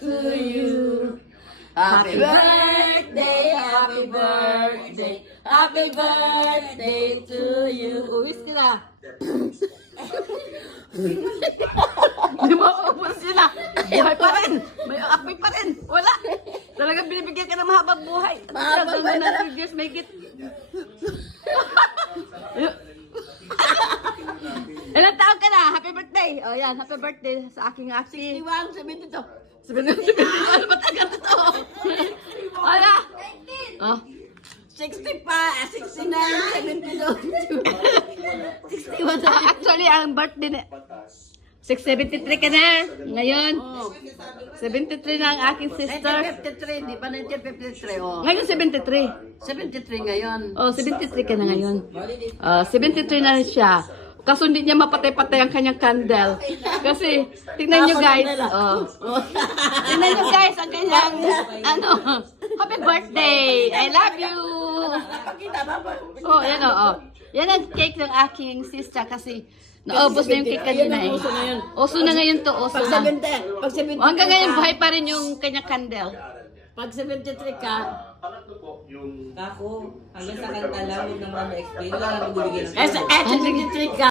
to you. Happy birthday, happy birthday, happy birthday to you. Uwis sila. Di mo ubos sila. Buhay pa rin. May apoy pa rin. Wala. Talagang binibigyan ka ng mahabang buhay. Mahabang buhay na lang. Years, may git. Ilang taon ka na? Happy birthday. O yan, happy birthday sa aking aksi. 71, 72. 71, ba't agad ito? Wala. Oh. 65, 69, 72. 61. Actually, ang birthday na... 673 ka na. Ngayon, 73 na ang aking sister. 1953, di ba 1953? Oh. Ngayon, 73. 73 ngayon. Oh, 73 ka na ngayon. 73 na rin siya. Kaso hindi niya mapatay-patay ang kanyang candle. Kasi, tingnan nyo guys. Oh. Tingnan nyo guys ang kanyang, happy birthday! I love you! Oh, yan oh. Yan ang cake ng aking sister kasi naubos na yung cake kanina eh. Uso na ngayon to, uso Pag na. 70, pag 73 Hanggang ngayon, ka, buhay pa rin yung kanyang candle. pag 73 ka, Ako, hanggang sa kanta lang, huwag naman na-explain. Wala naman bibigyan ng eh 73 ka,